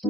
Tell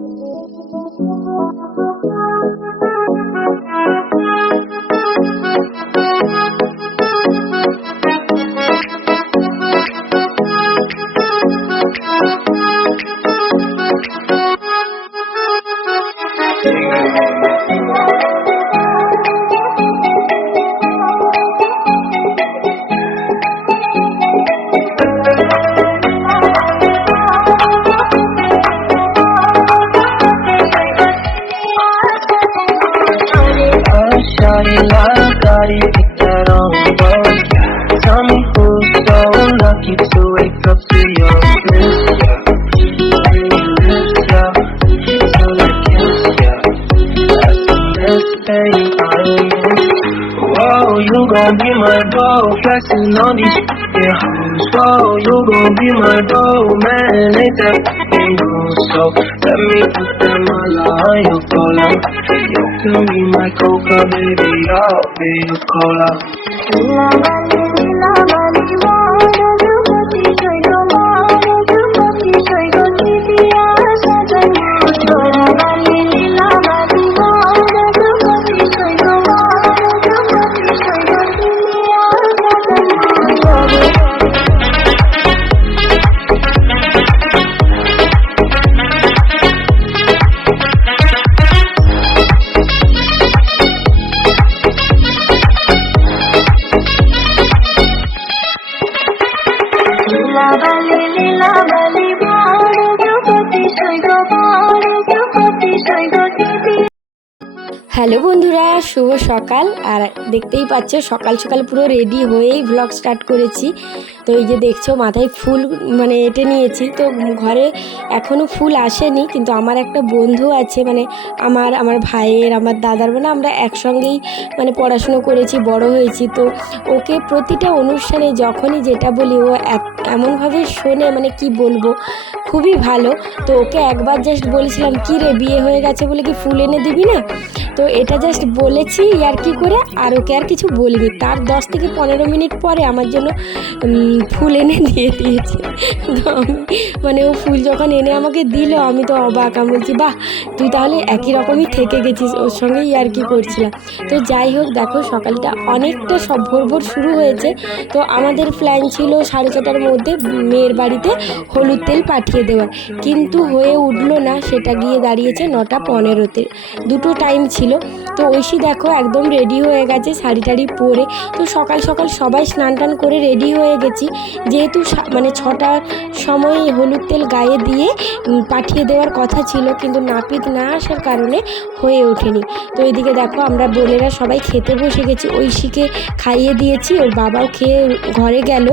me who's so lucky to wake up to your bliss, yeah. Bliss, yeah. Feel like kiss, yeah. That's the best thing I miss. Whoa, you gon' be my dough, flexing on these yeah hoes. Whoa, you gon' be my dough, man, ain't that fucking cool? So let me put them all on your cola. You can be my coca, baby, I'll be your cola. Hello বন্ধুরা, শুভ সকাল। আর দেখতেই পাচ্ছ সকাল সকাল পুরো ready হয়েই vlog start করেছি। তো এই যে দেখছো মাথায় ফুল মানে এঁটে নিয়েছি। তো ঘরে এখনও ফুল আসেনি, কিন্তু আমার একটা বন্ধু আছে, মানে আমার ভাইয়ের আমার দাদার, মানে আমরা একসঙ্গেই মানে পড়াশুনো করেছি, বড় হয়েছি। তো ওকে প্রতিটা অনুষ্ঠানে যখনই যেটা বলি ও এমনভাবে শোনে, মানে কি বলবো, খুবই ভালো। তো ওকে একবার জাস্ট বলেছিলাম, কী রে বিয়ে হয়ে গেছে বলে কি ফুল এনে দিবি না? তো এটা জাস্ট বলেছি আর কি করে, আর ওকে আর কিছু বলিনি। তার 10 থেকে 15 মিনিট পরে আমার জন্য ফুল এনে দিয়ে দিয়েছে। তো আমি মানে ও ফুল যখন এনে আমাকে দিল, আমি তো অবাক। আমি বলছি, বাহ, তুই তাহলে একই রকমই থেকে গেছিস, ওর সঙ্গেই আর কি করছিলাম। তো যাই হোক, দেখো সকালটা অনেকটা সব ভোর শুরু হয়েছে। তো আমাদের প্ল্যান ছিল 4:30টার মধ্যে মেয়ের বাড়িতে হলুদ তেল পাঠিয়ে দেওয়ার, কিন্তু হয়ে উঠলো না। সেটা গিয়ে দাঁড়িয়েছে 9:15-তে। দুটো টাইম ছিল। তো ঐশী দেখো একদম রেডি হয়ে গেছে, শাড়ি টাড়ি পরে। তো সকাল সকাল সবাই স্নান টান করে রেডি হয়ে গেছি, যেহেতু মানে 6টার সময় হলুদ তেল গায়ে দিয়ে পাঠিয়ে দেওয়ার কথা ছিল, কিন্তু নাপিত না আসার কারণে হয়ে ওঠেনি। তো এদিকে দেখো আমরা বোনেরা সবাই খেতে বসে গেছি। ঐশীকে খাইয়ে দিয়েছি, ওর বাবাও খেয়ে ঘরে গেল।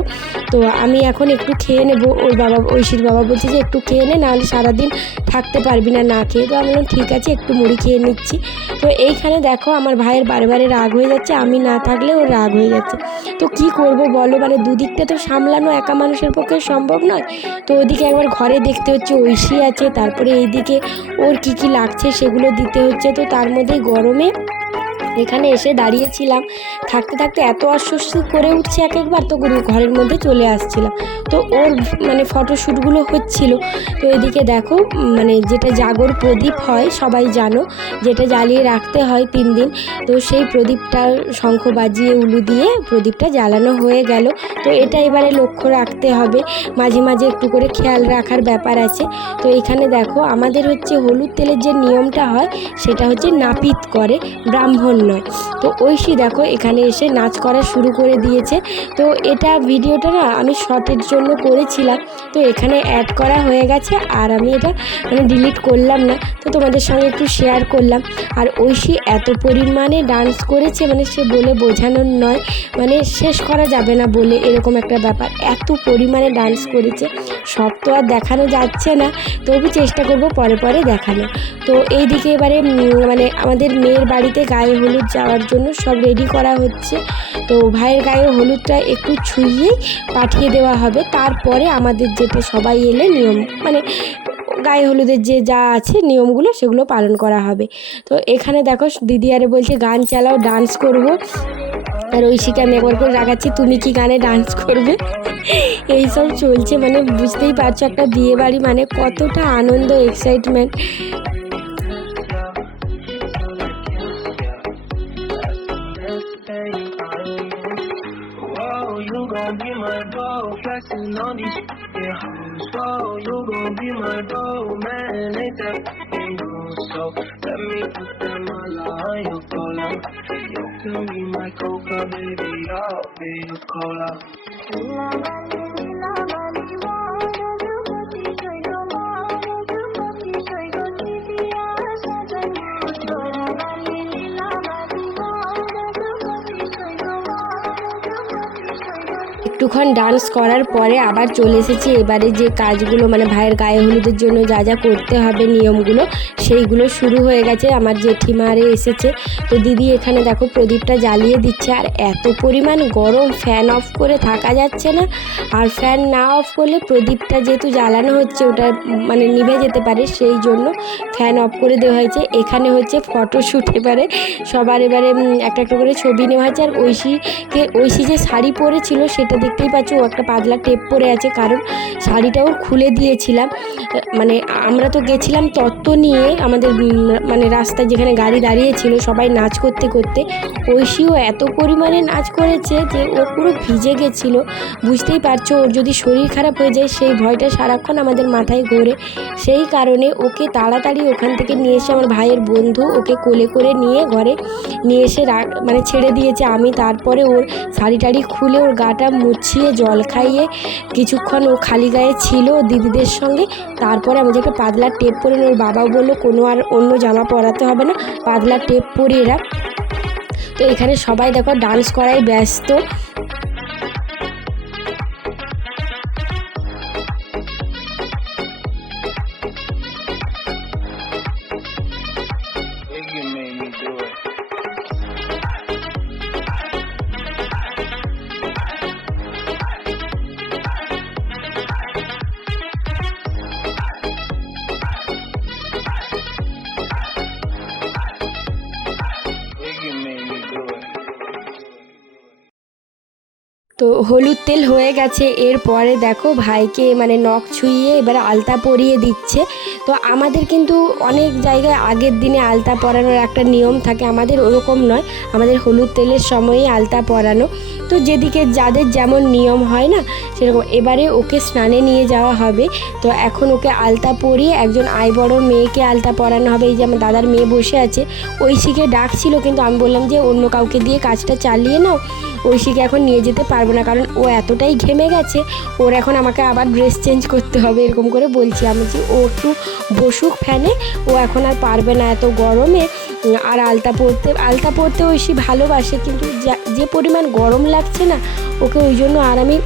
তো আমি এখন একটু খেয়ে নেব। ওর বাবা, ঐশীর বাবা বলছে যে একটু খেয়ে নে, নাহলে সারাদিন থাকতে পারবি না না খেয়ে। তো আমি বললাম ঠিক আছে, একটু মুড়ি খেয়ে নিচ্ছি। তো এইখানে দেখো আমার ভাইয়ের বারে রাগ হয়ে যাচ্ছে, আমি না থাকলে ওর রাগ হয়ে যাচ্ছে। তো কি করব বলো, মানে দুদিকটা তো সামলানো একা মানুষের পক্ষে সম্ভব নয়। তো ওইদিকে একবার ঘরে দেখতে হচ্ছে ঐশী আছে, তারপরে এইদিকে ওর কি লাগছে সেগুলো দিতে হচ্ছে। তো তার মধ্যেই গরমে এখানে এসে দাঁড়িয়েছিলাম, থাকতে থাকতে এত অস্বস্তি করে উঠছে একবার, তো ঘরের মধ্যে চলে আসছিলাম। তো ওর মানে ফটোশ্যুটগুলো হচ্ছিল। তো এদিকে দেখো মানে যেটা জাগর প্রদীপ হয় সবাই জানো, যেটা জ্বালিয়ে রাখতে হয় 3 দিন। তো সেই প্রদীপটা শঙ্খ বাজিয়ে উলু দিয়ে প্রদীপটা জ্বালানো হয়ে গেল। তো এটা এবারে লক্ষ্য রাখতে হবে, মাঝে মাঝে একটু করে খেয়াল রাখার ব্যাপার আছে। তো এখানে দেখো আমাদের হচ্ছে হলুদ তেলের যে নিয়মটা হয় সেটা হচ্ছে নাপিত করে, ব্রাহ্মণ নয়। তো ঐশী দেখো এখানে এসে নাচ করা শুরু করে দিয়েছে। তো এটা ভিডিওটা না আমি শর্টের জন্য করেছিলাম, তো এখানে অ্যাড করা হয়ে গেছে, আর আমি এটা মানে ডিলিট করলাম না। তো তোমাদের সঙ্গে একটু শেয়ার করলাম। আর ঐশী এত পরিমাণে ডান্স করেছে, মানে সে বলে বোঝানোর নয়, মানে শেষ করা যাবে না বলে এরকম একটা ব্যাপার। এত পরিমাণে ডান্স করেছে, সব তো আর দেখানো যাচ্ছে না, তবু চেষ্টা করব পরে দেখানো। তো এই দিকে এবারে মানে আমাদের মেয়ের বাড়িতে গায়ে হলুদ যাওয়ার জন্য সব রেডি করা হচ্ছে। তো ভাইয়ের গায়ে হলুদটা একটু ছুঁয়েই পাঠিয়ে দেওয়া হবে। তারপরে আমাদের যেটা সবাই এলে নিয়ম, মানে গায়ে হলুদের যে যা আছে নিয়মগুলো সেগুলো পালন করা হবে। তো এখানে দেখো দিদি আরে বলছে গান চালাও, ডান্স করব। আর ঐশীকে আমি একবার করে রাগাচ্ছি, তুমি কি গানে ডান্স করবে? এইসব চলছে, মানে বুঝতেই পারছো একটা বিয়ে বাড়ি মানে কতটা আনন্দ, excitement. Whoa, you gon' be my dough, flexing on these f***ing hoes. Whoa, you gon' be my dough, man, ain't that f***ing good? So let me put that mala on your cola. You can be my coca, baby, I'll be your cola. একটুক্ষণ dance করার পরে আবার চলে এসেছি এবারে যে কাজগুলো, মানে ভাইয়ের গায়ে হলুদের জন্য যা যা করতে হবে নিয়মগুলো, সেইগুলো শুরু হয়ে গেছে। আমার জেঠিমারে এসেছে, তো দিদি এখানে দেখো প্রদীপটা জ্বালিয়ে দিচ্ছে। আর এত পরিমাণ গরম, ফ্যান অফ করে থাকা যাচ্ছে না। আর ফ্যান না অফ করলে প্রদীপটা যেহেতু জ্বালানো হচ্ছে ওটা মানে নিভে যেতে পারে, সেই জন্য ফ্যান অফ করে দেওয়া হয়েছে। এখানে হচ্ছে ফটোশ্যুট, এবারে সবার এবারে একটা একটা করে ছবি নেওয়া হয়েছে। আর ঐশী যে শাড়ি পরেছিল সেটা দেখতেই পাচ্ছ, ও একটা পাতলা টেপ পরে আছে, কারণ শাড়িটা ওর খুলে দিয়েছিলাম। মানে আমরা তো গেছিলাম তত্ত্ব নিয়ে, আমাদের মানে রাস্তায় যেখানে গাড়ি দাঁড়িয়েছিল সবাই নাচ করতে করতে, ঐশীও এত পরিমাণে নাচ করেছে যে ও পুরো ভিজে গেছিলো। বুঝতেই পারছো ওর যদি শরীর খারাপ হয়ে যায় সেই ভয়টা সারাক্ষণ আমাদের মাথায় ঘোরে। সেই কারণে ওকে তাড়াতাড়ি ওখান থেকে নিয়ে এসে আমার ভাইয়ের বন্ধু ওকে কোলে করে নিয়ে ঘরে নিয়ে এসে মানে ছেড়ে দিয়েছে। আমি তারপরে ওর শাড়ি টাড়ি খুলে ওর গাটা মুছিয়ে জল খাইয়ে কিছুক্ষণ ও খালি গায়ে ছিল দিদিদের সঙ্গে। তারপরে আমি যে একটা পাতলা টেপ পরে, ওর বাবাও বললো কোনো আর অন্য জামা পরাতে হবে না, পাতলা টেপ পরে এরা। তো এখানে সবাই দেখো ডান্স করায় ব্যস্ত। তো হলুদ তেল হয়ে গেছে, এরপরে দেখো ভাইকে মানে নখ ছুঁয়ে এবার আলতা পরিয়ে দিচ্ছে। তো আমাদের কিন্তু অনেক জায়গায় আগের দিনে আলতা পরানোর একটা নিয়ম থাকে, আমাদের ওরকম নয়, আমাদের হলুদ তেলের সময়ই আলতা পরানো। তো যেদিকে যাদের যেমন নিয়ম হয় না সেরকম। এবারে ওকে স্নানে নিয়ে যাওয়া হবে, তো এখন ওকে আলতা পরিয়ে একজন বড় মেয়েকে আলতা পরানো হবে। এই যে আমার দাদার মেয়ে বসে আছে, ঐশীকে ডাকছিল, কিন্তু আমি বললাম যে অন্য কাউকে দিয়ে কাজটা চালিয়ে নাও, ঐশীকে এখন নিয়ে যেতে পারবো না, কারণ ও এতটাই ঘেমে গেছে, ওর এখন আমাকে আবার ড্রেস চেঞ্জ করতে হবে, এরকম করে বলছি আমি যে ও একটু বসুক ফ্যানে, ও এখন আর পারবে না এত গরমে। আর আলতা পরতে ঐশী ভালোবাসে, কিন্তু যে পরিমাণ গরম লাগছে না ওকে, ওই জন্য আর আমি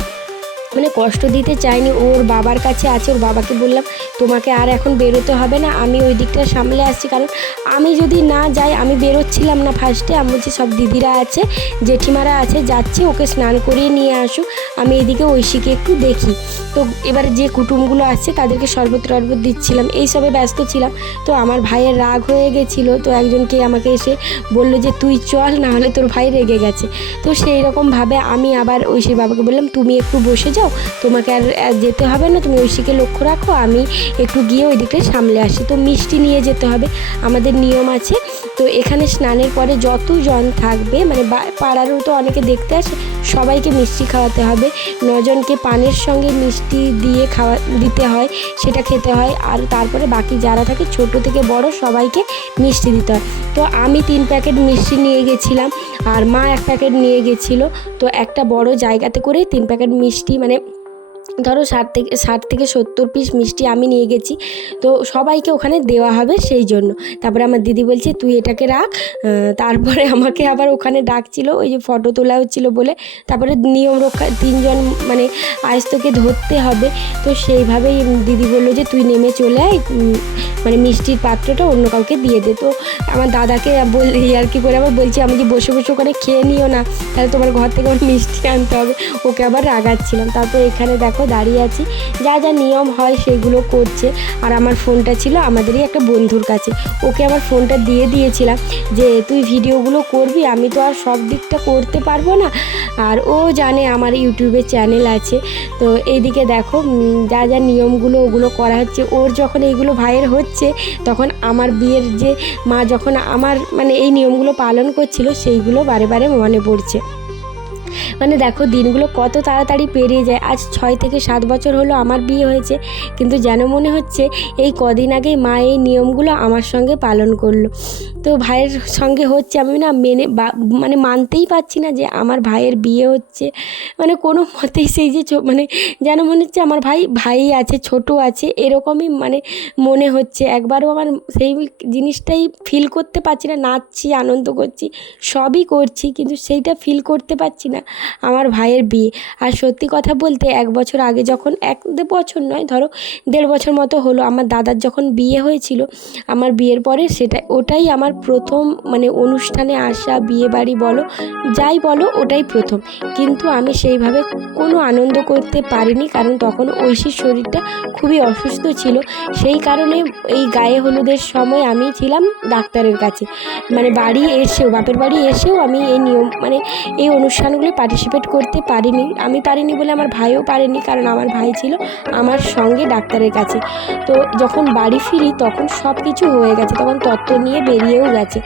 মানে কষ্ট দিতে চাইনি। ওর বাবার কাছে আছে, ওর বাবাকে বললাম তোমাকে আর এখন বেরোতে হবে না, আমি ওই দিকটা সামলে আসছি, কারণ আমি যদি না যাই, আমি বেরোচ্ছিলাম না ফার্স্টে, আমি বলছি সব দিদিরা আছে, জেঠিমারা আছে, যাচ্ছে, ওকে স্নান করিয়ে নিয়ে আসুক, আমি এদিকে ঐশীকে একটু দেখি। তো এবার যে কুটুমগুলো আসছে তাদেরকে শরবত টরবত দিচ্ছিলাম, এইসবে ব্যস্ত ছিলাম। তো আমার ভাইয়ের রাগ হয়ে গেছিলো, তো একজনকে আমাকে এসে বললো যে তুই চল, না হলে তোর ভাই রেগে গেছে। তো সেই রকমভাবে আমি আবার ঐশীর বাবাকে বললাম তুমি একটু বসে যাও, তোমাকে আর যেতে হবে না, তুমি ঐশীকে লক্ষ্য রাখো, আমি একটু গিয়ে ওই দিকটা সামলে আসি। তো মিষ্টি নিয়ে যেতে হবে, আমাদের নিয়ম আছে। তো এখানে স্নানের পরে যতজন থাকবে, মানে পাড়ারও তো অনেকে দেখতে আসে, সবাইকে মিষ্টি খাওয়াতে হবে। 9 জনকে পানের সঙ্গে মিষ্টি দিয়ে দিতে হয়, সেটা খেতে হয়। আর তারপরে বাকি যারা থাকে ছোট থেকে বড় সবাইকে মিষ্টি দিতে হয়। তো আমি 3 প্যাকেট মিষ্টি নিয়ে গেছিলাম, আর মা 1 প্যাকেট নিয়ে গেছিলো। তো একটা বড় জায়গাতে করে 3 প্যাকেট মিষ্টি, মানে ধরো 60 থেকে 70 পিস মিষ্টি আমি নিয়ে গেছি। তো সবাইকে ওখানে দেওয়া হবে সেই জন্য। তারপরে আমার দিদি বলছে তুই এটাকে রাখ। তারপরে আমাকে আবার ওখানে ডাকছিল, ওই যে ফটো তোলা হচ্ছিলো বলে। তারপরে নিয়ম রক্ষা 3 জন মানে আয়স্তকে ধরতে হবে, তো সেইভাবেই দিদি বললো যে তুই নেমে চলে আয়, মানে মিষ্টির পাত্রটা অন্য কাউকে দিয়ে দে। তো আমার দাদাকে আর কি করে আবার বলছি আমি কি বসে বসে ওখানে খেয়ে নিও না, তাহলে তোমার ঘর থেকে আমার মিষ্টি আনতে হবে, ওকে আবার রাগাচ্ছিলাম। তারপর এখানে দেখো দাঁড়িয়ে আছি, যা যা নিয়ম হয় সেগুলো করছে। আর আমার ফোনটা ছিল আমাদেরই একটা বন্ধুর কাছে, ওকে আমার ফোনটা দিয়ে দিয়েছিলাম যে তুই ভিডিওগুলো করবি, আমি তো আর সব দিকটা করতে পারবো না। আর ও জানে আমার ইউটিউবে চ্যানেল আছে। তো এইদিকে দেখো যা যা নিয়মগুলো ওগুলো করা হচ্ছে। ওর যখন এইগুলো ভাইয়ের হচ্ছে তখন আমার বিয়ের যে মা যখন আমার মানে এই নিয়মগুলো পালন করছিল সেইগুলো বারে বারে মনে পড়ছে। মানে দেখো দিনগুলো কত তাড়াতাড়ি পেরিয়ে যায়। আজ 6 থেকে 7 বছর হলো আমার বিয়ে হয়েছে, কিন্তু যেন মনে হচ্ছে এই কদিন আগেই মা এই নিয়মগুলো আমার সঙ্গে পালন করলো। তো ভাইয়ের সঙ্গে হচ্ছে, আমি না মানে মানতেই পারছি না যে আমার ভাইয়ের বিয়ে হচ্ছে। মানে কোনো মতেই সেই যে মানে যেন মনে হচ্ছে আমার ভাই আছে, ছোট আছে, এরকমই মানে মনে হচ্ছে। একবারও আমার সেই জিনিসটাই ফিল করতে পারছি না। নাচছি, আনন্দ করছি, সবই করছি, কিন্তু সেইটা ফিল করতে পারছি না আমার ভাইয়ের বিয়ে। আর সত্যি কথা বলতে 1 বছর আগে যখন 1 বছর নয়, ধরো 1.5 বছর মতো হলো আমার দাদার যখন বিয়ে হয়েছিল, আমার বিয়ের পরে ওটাই আমার প্রথম মানে অনুষ্ঠানে আসা, বিয়ে বাড়ি বলো যাই বলো ওটাই প্রথম। কিন্তু আমি সেইভাবে কোনো আনন্দ করতে পারিনি, কারণ তখন ঐশীর শরীরটা খুবই অসুস্থ ছিল। সেই কারণে এই গায়ে হলুদের সময় আমি ছিলাম ডাক্তারের কাছে, মানে বাপের বাড়ি এসেও আমি এই নিয়ম মানে এই অনুষ্ঠানগুলো পার্টিসিপেট করতে পারিনি। আমি পারিনি বলে আমার ভাইও পারেনি, কারণ আমার ভাই ছিল আমার সঙ্গে ডাক্তারের কাছে। তো যখন বাড়ি ফিরি তখন সব কিছু হয়ে গেছে, তখন তত্ত্ব নিয়ে বেরিয়েও গেছে।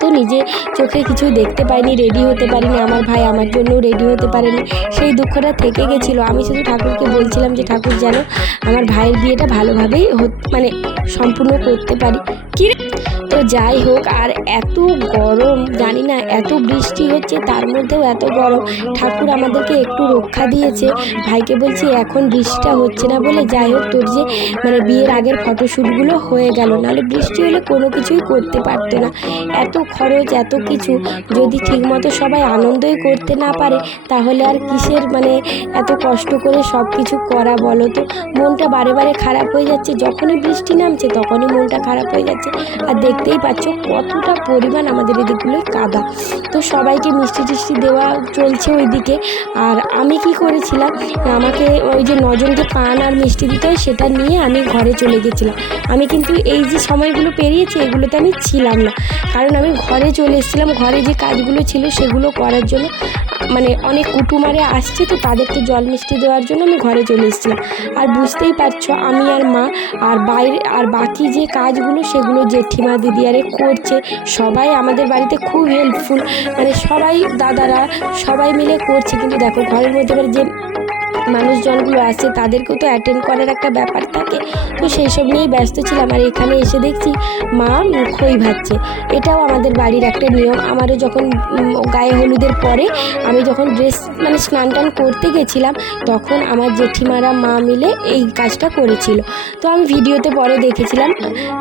তো নিজে চোখে কিছু দেখতে পাইনি, রেডি হতে পারিনি, আমার ভাই আমার জন্যও রেডি হতে পারেনি। সেই দুঃখটা থেকে গেছিলো। আমি শুধু ঠাকুরকে বলছিলাম যে ঠাকুর যেন আমার ভাইয়ের বিয়েটা ভালোভাবেই মানে সম্পূর্ণ করতে পারি। তো যাই হোক, আর এত গরম, জানি না এত বৃষ্টি হচ্ছে তার মধ্যেও এত গরম, ঠাকুর আমাদেরকে একটু রক্ষা দিয়েছে। ভাইকে বলছি এখন বৃষ্টিটা হচ্ছে না বলে যাই হোক তোর যে মানে বিয়ের আগের ফটোশ্যুটগুলো হয়ে গেল, নাহলে বৃষ্টি হলে কোনো কিছুই করতে পারতো না। এত খরচ, এত কিছু, যদি ঠিকমতো সবাই আনন্দই করতে না পারে তাহলে আর কিসের মানে এত কষ্ট করে সব কিছু করা বলো তো। মনটা বারে বারে খারাপ হয়ে যাচ্ছে, যখনই বৃষ্টি নামছে তখনই মনটা খারাপ হয়ে যাচ্ছে। আর দেখতেই পাচ্ছ কতটা পরিমাণ আমাদের এদিকগুলোই কাদা। তো সবাইকে মিষ্টি টিষ্টি দেওয়া চলছে ওইদিকে। আর আমি কি করেছিলাম, আমাকে ওই যে 9 জনকে পান আর মিষ্টি দিতে হয় সেটা নিয়ে আমি ঘরে চলে গেছিলাম। আমি কিন্তু এই যে সময়গুলো পেরিয়েছি এগুলোতে আমি ছিলাম না, কারণ আমি ঘরে চলে এসেছিলাম। ঘরে যে কাজগুলো ছিল সেগুলো করার জন্য, মানে অনেক কুটুমারে আসছে তো তাদেরকে জল মিষ্টি দেওয়ার জন্য আমি ঘরে চলে এসেছিলাম। আর বুঝতেই পারছো আমি আর মা আর বাইরে আর বাকি যে কাজগুলো সেগুলো জেঠিমা দিদিয়ারে করছে। সবাই আমাদের বাড়িতে খুব হেল্পফুল, মানে সবাই দাদারা সবাই মিলে করছে। কিন্তু দেখো ঘরের মধ্যে যে মানুষজনগুলো আছে তাদেরকেও তো অ্যাটেন্ড করার একটা ব্যাপার থাকে, তো সেই সব নিয়েই ব্যস্ত ছিলাম। আর এখানে এসে দেখছি মা খই ভাজছে, এটাও আমাদের বাড়ির একটা নিয়ম। আমারও যখন গায়ে হলুদের পরে আমি যখন ড্রেস মানে স্নান টান করতে গেছিলাম তখন আমার জেঠিমারা মা মিলে এই কাজটা করেছিল। তো আমি ভিডিওতে পরে দেখেছিলাম।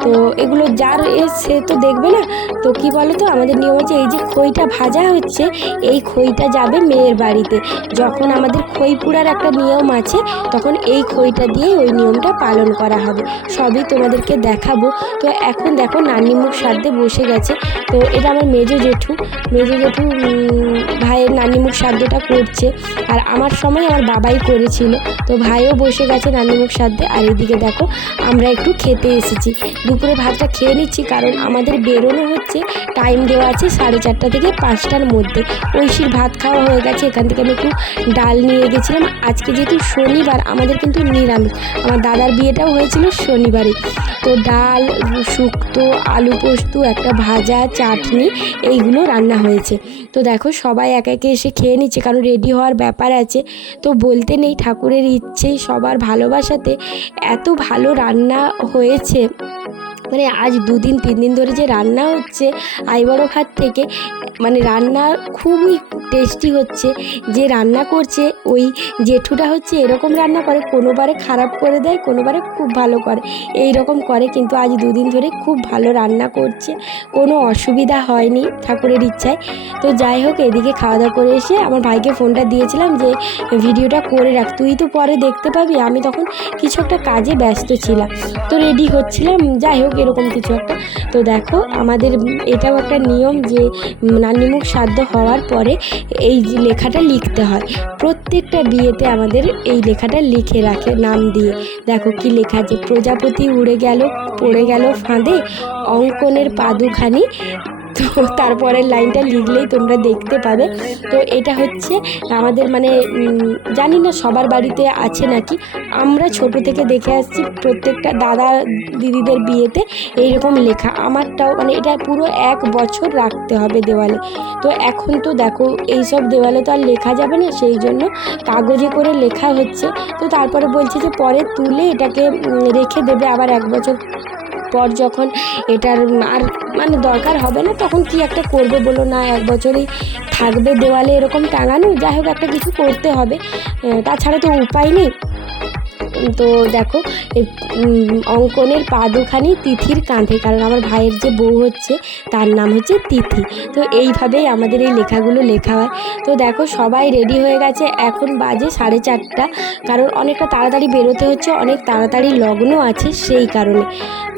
তো এগুলো যার সে তো দেখবে না। তো কি বলো তো, আমাদের নিয়ম হচ্ছে এই যে খইটা ভাজা হচ্ছে, এই খইটা যাবে মেয়ের বাড়িতে। যখন আমাদের খই পুরার একটা নিয়ম আছে তখন এই খইটা দিয়ে ওই নিয়মটা পালন করা হবে। সবই তোমাদেরকে দেখাবো। তো এখন দেখো নানি মুখ সাধতে বসে গেছে। তো এটা আমার মেজো জেঠু ভাইয়ের নানি মুখ সাধটা করছে। আর আমার সময় আমার বাবাই করেছিল। তো ভাইও বসে গেছে নানি মুখ সাধতে। আর এদিকে দেখো আমরা একটু খেতে এসেছি, দুপুরে ভাতটা খেয়ে নিচ্ছি, কারণ আমাদের বেরোনো হচ্ছে টাইম দেওয়া আছে 4:30 থেকে 5টার মধ্যে। ঐশীর ভাত খাওয়া হয়ে গেছে, এখান থেকে আমি একটু ডাল নিয়ে গেছিলাম। আজকে যেহেতু শনিবার আমাদের কিন্তু নিরামিষ, আমার দাদার বিয়েটাও হয়েছিল শনিবারে। তো ডাল, শুক্তো, আলু পোস্ত, একটা ভাজা, চাটনি, এইগুলো রান্না হয়েছে। তো দেখো সবাই একে একে এসে খেয়ে নিচ্ছে, কারণ রেডি হওয়ার ব্যাপার আছে। তো বলতে নেই, ঠাকুরের ইচ্ছে সবার ভালোবাসাতে এত ভালো রান্না হয়েছে। মানে আজ 2-3 দিন ধরে যে রান্না হচ্ছে আইবড় ভাত থেকে, মানে রান্না খুবই টেস্টি হচ্ছে। যে রান্না করছে ওই জেঠুটা হচ্ছে এরকম রান্না করে, কোনোবারে খারাপ করে দেয়, কোনোবারে খুব ভালো করে, এই রকম করে। কিন্তু আজ 2 দিন ধরে খুব ভালো রান্না করছে, কোনো অসুবিধা হয়নি ঠাকুরের ইচ্ছায়। তো যাই হোক, এদিকে খাওয়া দাওয়া করে এসে আমার ভাইকে ফোনটা দিয়েছিলাম যে ভিডিওটা করে রাখ, তুই তো পরে দেখতে পাবি। আমি তখন কিছু একটা কাজে ব্যস্ত ছিলাম, তো রেডি হচ্ছিলাম, যাই হোক এরকম কিছু একটা। তো দেখো আমাদের এটাও একটা নিয়ম যে নান্নিমুখ শ্রাদ্ধ হওয়ার পরে এই লেখাটা লিখতে হয়। প্রত্যেকটা বিয়েতে আমাদের এই লেখাটা লিখে রাখে নাম দিয়ে। দেখো কি লেখা আছে, প্রজাপতি উড়ে গেল পড়ে গেল ফাঁদে, অঙ্কনের পাদুখানি। তো তারপরের লাইনটা লিখলেই তোমরা দেখতে পাবে। তো এটা হচ্ছে আমাদের মানে জানি না সবার বাড়িতে আছে নাকি, আমরা ছোট থেকে দেখে আসছি প্রত্যেকটা দাদা দিদিদের বিয়েতে এইরকম লেখা। আমারটাও মানে এটা পুরো 1 বছর রাখতে হবে দেওয়ালে। তো এখন তো দেখো এইসব দেওয়ালে তো আর লেখা যাবে না, সেই জন্য কাগজে করে লেখা হচ্ছে। তো তারপরে বলছে যে পরে তুলে এটাকে রেখে দেবে, আবার 1 বছর পর যখন এটার আর মানে দরকার হবে না তখন কি একটা করবে বলো না, 1 বছরই থাকবে দেওয়ালে এরকম টাঙানো। যাই হোক একটা কিছু করতে হবে, তাছাড়া তো উপায় নেই। তো দেখো অঙ্কনের পাদুখানি তিথির কাঁধে, কারণ আমার ভাইয়ের যে বউ হচ্ছে তার নাম হচ্ছে তিথি। তো এইভাবেই আমাদের এই লেখাগুলো লেখা হয়। তো দেখো সবাই রেডি হয়ে গেছে, এখন বাজে 4:30, কারণ অনেকটা তাড়াতাড়ি বেরোতে হচ্ছে, অনেক তাড়াতাড়ি লগ্ন আছে সেই কারণে।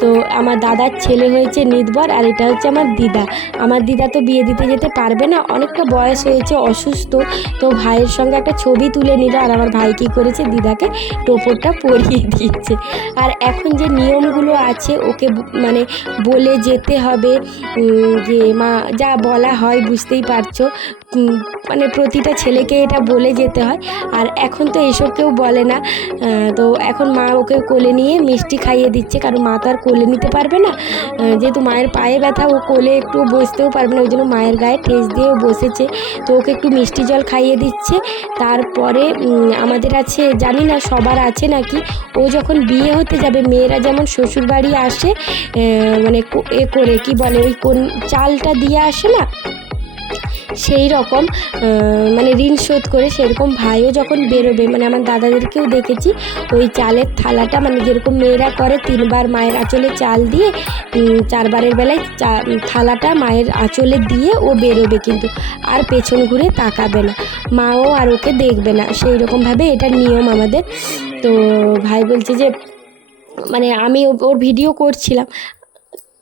তো আমার দাদার ছেলে হয়েছে নিতবর, আর এটা হচ্ছে আমার দিদা। আমার দিদা তো বিয়ে দিতে যেতে পারবে না, অনেকটা বয়স হয়েছে, অসুস্থ। তো ভাইয়ের সঙ্গে একটা ছবি তুলে নিল, আর আমার ভাই কী করেছে, দিদাকে টোপরটা পরিয়ে দিয়েছে। আর এখন যে নিয়মগুলো আছে ওকে মানে বলে যেতে হবে, যে মা যা বলা হয় বুঝতেই পারছো, মানে প্রতিটা ছেলেকে এটা বলে যেতে হয়। আর এখন তো এসব কেউ বলে না। তো এখন মা ওকে কোলে নিয়ে মিষ্টি খাইয়ে দিচ্ছে, কারণ মা তো আর কোলে নিতে পারবে না, যেহেতু মায়ের পায়ে ব্যথা, ও কোলে একটু বসতেও পারবে না, ওই জন্য মায়ের গায়ে ঠেস দিয়েও বসেছে। তো ওকে একটু মিষ্টি জল খাইয়ে দিচ্ছে। তারপরে আমাদের আছে, জানি না সবার আছে নাকি, ও যখন বিয়ে হতে যাবে, মেয়েরা যেমন শ্বশুরবাড়ি আসে মানে এ করে কি বলে, ওই কোন চালটা দিয়ে আসে না, সেই রকম মানে ঋণ শোধ করে, সেরকম ভাইও যখন বেরোবে, মানে আমার দাদাদেরকেও দেখেছি ওই চালের থালাটা, মানে যেরকম মেয়েরা করে 3বার মায়ের আঁচলে চাল দিয়ে 4বারের বেলায় থালাটা মায়ের আঁচলে দিয়ে ও বেরোবে, কিন্তু আর পেছন ঘুরে তাকাবে না, মাও আর ওকে দেখবে না, সেই রকমভাবে এটা নিয়ম আমাদের। তো ভাই বলছে যে মানে আমি ওর ভিডিও করছিলাম,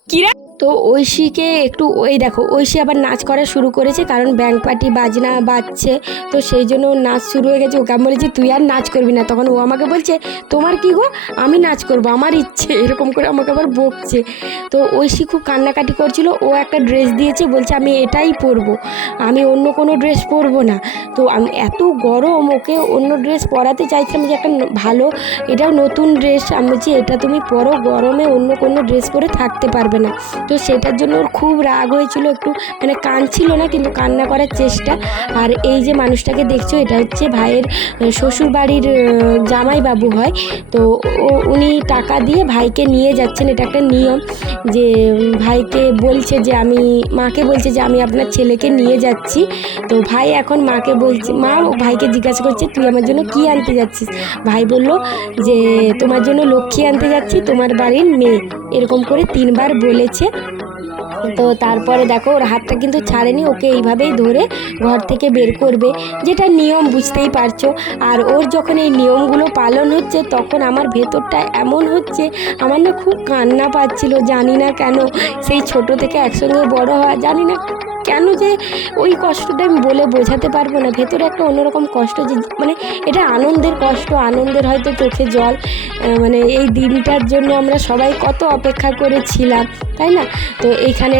কিরা তো ঐশীকে একটু, ওই দেখো ঐশী আবার নাচ করা শুরু করেছে, কারণ ব্যাংক পার্টি বাজনা বাজছে, তো সেই জন্য নাচ শুরু হয়ে গেছে। ওকে আমি বলেছি তুই আর নাচ করবি না, তখন ও আমাকে বলছে তোমার কি গো, আমি নাচ করবো, আমার ইচ্ছে, এরকম করে আমাকে আবার বকছে। তো ঐশী খুব কান্নাকাটি করছিল, ও একটা ড্রেস দিয়েছে, বলছে আমি এটাই পরবো, আমি অন্য কোনো ড্রেস পরবো না। তো আমি এত গরম, ওকে অন্য ড্রেস পরাতে চাইছিলাম যে একটা ভালো, এটাও নতুন ড্রেস, আমি বলছি এটা তুমি পরো, গরমে অন্য কোনো ড্রেস পরে থাকতে পারবে না। তো সেটার জন্য ওর খুব রাগ হয়েছিল, একটু মানে কাঁদছিল না, কিন্তু কান্না করার চেষ্টা। আর এই যে মানুষটাকে দেখছো, এটা হচ্ছে ভাইয়ের শ্বশুরবাড়ির জামাইবাবু হয়। তো উনি টাকা দিয়ে ভাইকে নিয়ে যাচ্ছেন, এটা একটা নিয়ম, যে ভাইকে বলছে যে আমি, মাকে বলছে যে আমি আপনার ছেলেকে নিয়ে যাচ্ছি। তো ভাই এখন মাকে বলছে, মা ভাইকে জিজ্ঞাসা করছে তুই আমার জন্য কি আনতে যাচ্ছিস। ভাই বলল যে তোমার জন্য লক্ষ্মী আনতে যাচ্ছি, তোমার বাড়ির মেয়ে, এরকম করে 3বার বলেছে। তো তারপরে দেখো ওর হাতটা কিন্তু ছাড়েনি, ওকে এইভাবেই ধরে ঘর থেকে বের করবে, যেটা নিয়ম বুঝতেই পারছো। আর ওর যখন এই নিয়মগুলো পালন হচ্ছে, তখন আমার ভেতরটা এমন হচ্ছে, আমার না খুব কান্না পাচ্ছিল, জানি না কেন, সেই ছোট থেকে একসঙ্গে বড় হওয়া, জানি না কেন যে ওই কষ্টটা আমি বলে বোঝাতে পারবো না, ভেতরে একটা অন্যরকম কষ্ট, যে মানে এটা আনন্দের কষ্ট, আনন্দের হয়তো চোখে জল, মানে এই দিনটার জন্য আমরা সবাই কত অপেক্ষা করেছিলাম, তাই না। তো এইখানে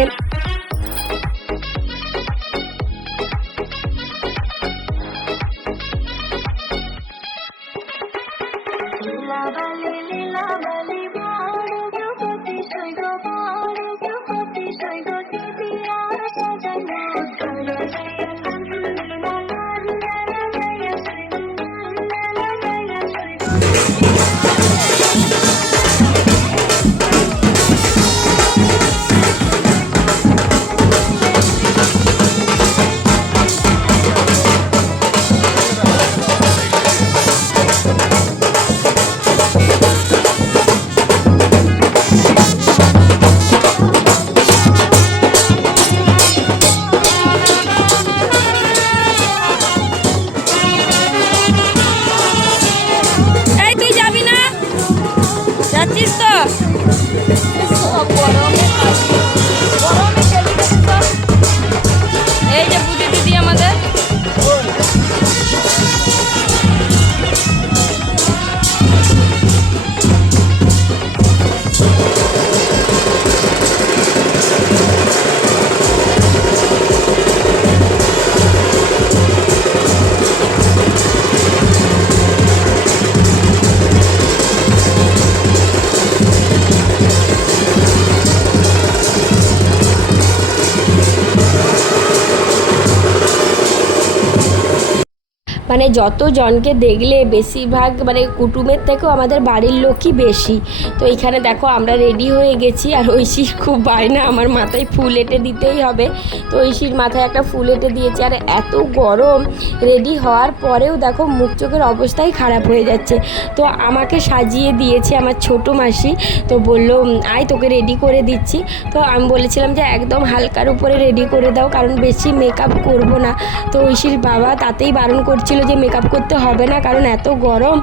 মানে যতজনকে দেখলে বেশিরভাগ মানে কুটুমের থেকেও আমাদের বাড়ির লোকই বেশি। তো এইখানে দেখো আমরা রেডি হয়ে গেছি, আর ঐশীর খুব বায়না আমার মাথায় ফুল এঁটে দিতেই হবে। তো ঐশীর মাথায় একটা ফুল এঁটে দিয়েছে, আর এত গরম রেডি হওয়ার পরেও দেখো মুখ চোখের অবস্থাই খারাপ হয়ে যাচ্ছে। তো আমাকে সাজিয়ে দিয়েছে আমার ছোটো মাসি, তো বললো আয় তোকে রেডি করে দিচ্ছি। তো আমি বলেছিলাম যে একদম হালকার উপরে রেডি করে দাও, কারণ বেশি মেকআপ করব না। তো ঐশীর বাবা তাতেই বারণ করছিল যে মেকআপ করতে হবে না, কারণ এত গরম।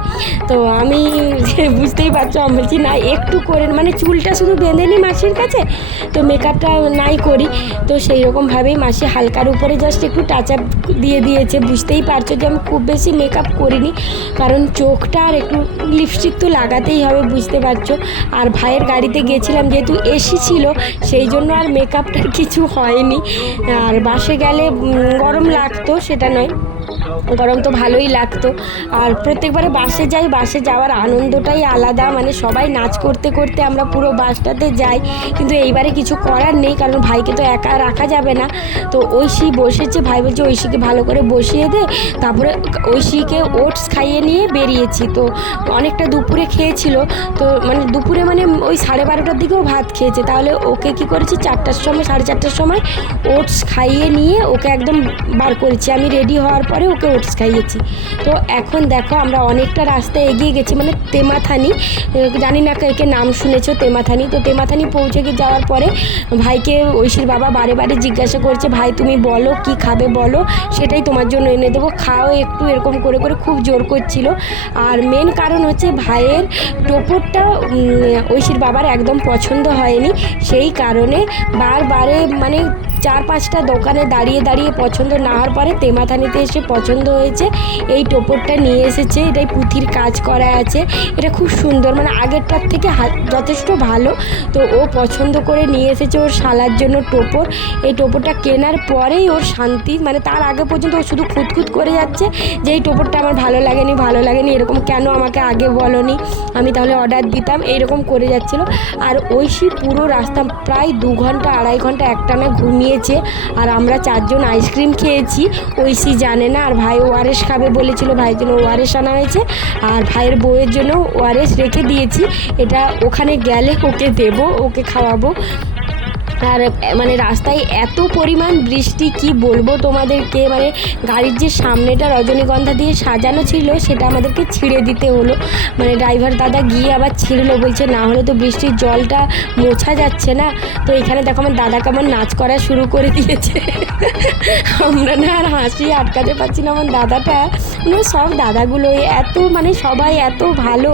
তো আমি বুঝতেই পারছো, আমি বলছি না একটু করে, মানে চুলটা শুধু বেঁধে নিই মাসির কাছে, তো মেকআপটা নাই করি। তো সেই রকমভাবেই মাসি হালকার উপরে জাস্ট একটু টাচ আপ দিয়ে দিয়েছে। বুঝতেই পারছো যে আমি খুব বেশি মেকআপ করিনি, কারণ চোখটা আর একটু লিপস্টিক তো লাগাতেই হবে, বুঝতে পারছো। আর ভাইয়ের গাড়িতে গেছিলাম, যেহেতু এসি ছিল সেই জন্য আর মেকআপটা কিছু হয়নি। আর বাসে গেলে গরম লাগতো, সেটা নয়, গরম তো ভালোই লাগতো। আর প্রত্যেকবারে বাসে যাই, বাসে যাওয়ার আনন্দটাই আলাদা, মানে সবাই নাচ করতে করতে আমরা পুরো বাসটাতে যাই। কিন্তু এইবারে কিছু করার নেই, কারণ ভাইকে তো একা রাখা যাবে না। তো ঐশী বসেছে, ভাই বলছে ঐশীকে ভালো করে বসিয়ে দে। তারপরে ঐশীকে ওটস খাইয়ে নিয়ে বেরিয়েছি। তো অনেকটা দুপুরে খেয়েছিল, তো মানে দুপুরে মানে ওই 12:30টার দিকেও ভাত খেয়েছে। তাহলে ওকে কি করেছি, 4টার সময় 4:30টার সময় ওটস খাইয়ে নিয়ে ওকে একদম বার করেছি। আমি রেডি হওয়ার পরে ওকে ওটস খাইয়েছি। তো এখন দেখো আমরা অনেকটা রাস্তা এগিয়ে গেছি, মানে তেমাথানি, জানি না কে নাম শুনেছো তেমাথানি। তো তেমাথানি পৌঁছে যাওয়ার পরে ভাইকে ঐশীর বাবা বারে বারে জিজ্ঞাসা করছে, ভাই তুমি বলো কি খাবে বলো, সেটাই তোমার জন্য এনে দেবো, খাও একটু, এরকম করে করে খুব জোর করছিল। আর মেন কারণ হচ্ছে ভাইয়ের টোপরটা ঐশীর বাবার একদম পছন্দ হয়নি, সেই কারণে বারবারে মানে 4-5টা দোকানে দাঁড়িয়ে দাঁড়িয়ে পছন্দ না হওয়ার পরে তেমাথানিতে এসে পছন্দ হয়েছে। এই টোপরটা নিয়ে এসেছে, এটাই পুঁথির কাজ করা আছে, এটা খুব সুন্দর, মানে আগেরটার থেকে যথেষ্ট ভালো। তো ও পছন্দ করে নিয়ে এসেছে ওর শালার জন্য টোপর। এই টোপরটা কেনার পরেই ওর শান্তি, মানে তার আগে পর্যন্ত ও শুধু খুঁতখুত করে যাচ্ছে যে এই টোপরটা আমার ভালো লাগেনি, এরকম কেন আমাকে আগে বলোনি, আমি তাহলে অর্ডার দিতাম, এইরকম করে যাচ্ছিল। আর ঐশী পুরো রাস্তা প্রায় 2 ঘন্টা 2.5 ঘন্টা একটানা ঘুমিয়েছে। আর আমরা 4 জন আইসক্রিম খেয়েছি, ঐশী জানে না। আর ভাই ওআরএস খাবে বলেছিল, ভাইয়ের জন্য ওআরএস আনা হয়েছে, আর ভাইয়ের বউয়ের জন্য ওআরএস রেখে দিয়েছি, এটা ওখানে গেলে ওকে দেবো, ওকে খাওয়াবো। আর মানে রাস্তায় এত পরিমাণ বৃষ্টি, কি বলবো তোমাদেরকে, মানে গাড়ির যে সামনেটা রজনীগন্ধা দিয়ে সাজানো ছিল সেটা আমাদেরকে ছিঁড়ে দিতে হলো। মানে ড্রাইভার দাদা গিয়ে আবার ছিঁড়লো, বলছে না হলে তো বৃষ্টির জলটা মোছা যাচ্ছে না। তো এখানে দেখো আমার দাদা কেমন নাচ করা শুরু করে দিয়েছে। আমরা না আর হাসি আটকাতে পারছি না, আমার দাদাটা, মানে সব দাদাগুলোই এত, মানে সবাই এত ভালো,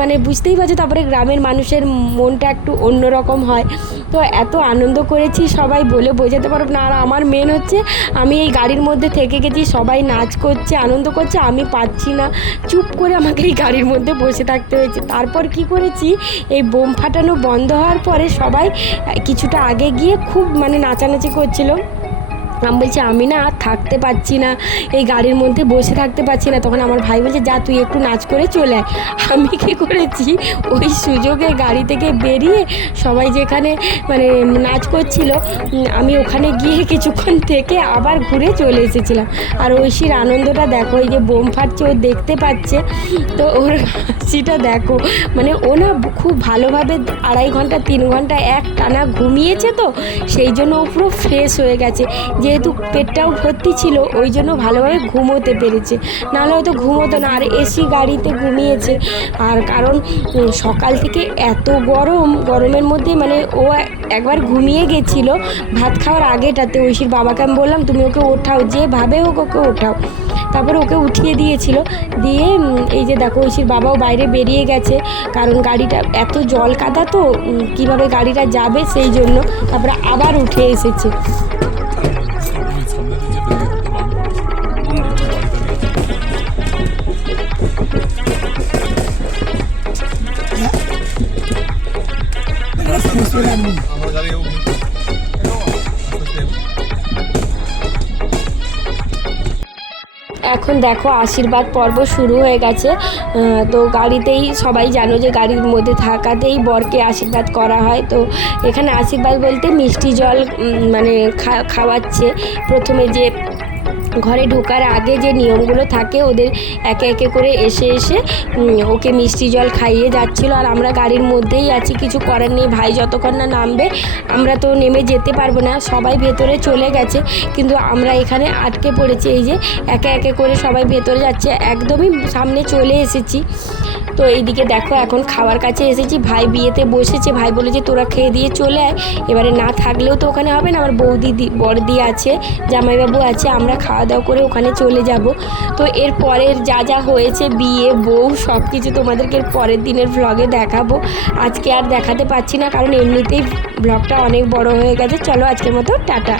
মানে বুঝতেই পারছো। তারপরে গ্রামের মানুষের মনটা একটু অন্যরকম হয়। তো এত আনন্দ করেছি সবাই বলে বোঝাতে পারব না। আর আমার মেন হচ্ছে আমি এই গাড়ির মধ্যে থেকে গেছি, সবাই নাচ করছে আনন্দ করছে, আমি পাচ্ছি না, চুপ করে আমাকে এই গাড়ির মধ্যে বসে থাকতে হয়েছে। তারপর কি করেছি, এই বোম ফাটানো বন্ধ হওয়ার পরে সবাই কিছুটা আগে গিয়ে খুব মানে নাচানাচি করছিল। আমি বলছি আমি না থাকতে পারছি না, এই গাড়ির মধ্যে বসে থাকতে পারছি না। তখন আমার ভাই বলছে যা তুই একটু নাচ করে চলে আয়। আমি কী করেছি, ওই সুযোগে গাড়ি থেকে বেরিয়ে সবাই যেখানে মানে নাচ করছিল আমি ওখানে গিয়ে কিছুক্ষণ থেকে আবার ঘুরে চলে এসেছিলাম। আর ঐশীর আনন্দটা দেখো, এই যে বোম ফাটছে ও দেখতে পাচ্ছে, তো ওর হাসিটা দেখো, মানে ও না খুব ভালোভাবে 2.5 ঘন্টা 3 ঘন্টা এক টানা ঘুমিয়েছে, তো সেই জন্য ও পুরো ফ্রেশ হয়ে গেছে। যেহেতু পেটটাও ভর্তি ছিল ওই জন্য ভালোভাবে ঘুমোতে পেরেছে, নাহলে হয়তো ঘুমোতো না। আর এসি গাড়িতে ঘুমিয়েছে। আর কারণ সকাল থেকে এত গরমের মধ্যে মানে ও একবার ঘুমিয়ে গেছিলো ভাত খাওয়ার আগেটাতে। ঐশীর বাবাকে আমি বললাম তুমি ওকে ওঠাও, যেভাবে হোক ওকে ওঠাও। তারপরে ওকে উঠিয়ে দিয়েছিল, দিয়ে এই যে দেখো ঐশীর বাবাও বাইরে বেরিয়ে গেছে, কারণ গাড়িটা এত জল কাদা, তো কীভাবে গাড়িটা যাবে সেই জন্য। তারপরে আবার উঠে এসেছে। এখন দেখো আশীর্বাদ পর্ব শুরু হয়ে গেছে। তো গাড়িতেই সবাই জানো যে গাড়ির মধ্যে থাকাতেই বরকে আশীর্বাদ করা হয়। তো এখানে আশীর্বাদ বলতে মিষ্টি জল মানে খাওয়াচ্ছে। প্রথমে যে ঘরে ঢোকার আগে যে নিয়মগুলো থাকে ওদের একে একে করে এসে ওকে মিষ্টি জল খাইয়ে যাচ্ছিলো। আর আমরা গাড়ির মধ্যেই আছি, কিছু করার নেই। ভাই যতক্ষণ না নামবে আমরা তো নেমে যেতে পারবো না, সবাই ভেতরে চলে গেছে, কিন্তু আমরা এখানে আটকে পড়েছি। এই যে একে একে করে সবাই ভেতরে যাচ্ছে, একদমই সামনে চলে এসেছি। তো এইদিকে দেখো এখন খাওয়ার কাছে এসেছি, ভাই বিয়েতে বসেছে, ভাই বলেছে তোরা খেয়ে দিয়ে চলে আয়। এবারে না থাকলেও তো ওখানে হবে না, আমার বড়দি আছে, জামাইবাবু আছে, আমরা খাওয়া দাওয়া করে ওখানে চলে যাব। তো এর পরের যা যা হয়েছে, বিয়ে, বউ, সব কিছু তোমাদেরকে এর পরের দিনের ভ্লগে দেখাবো। আজকে আর দেখাতে পারছি না, কারণ এমনিতেই ভ্লগটা অনেক বড় হয়ে গেছে। চলো আজকের মতো টাটা।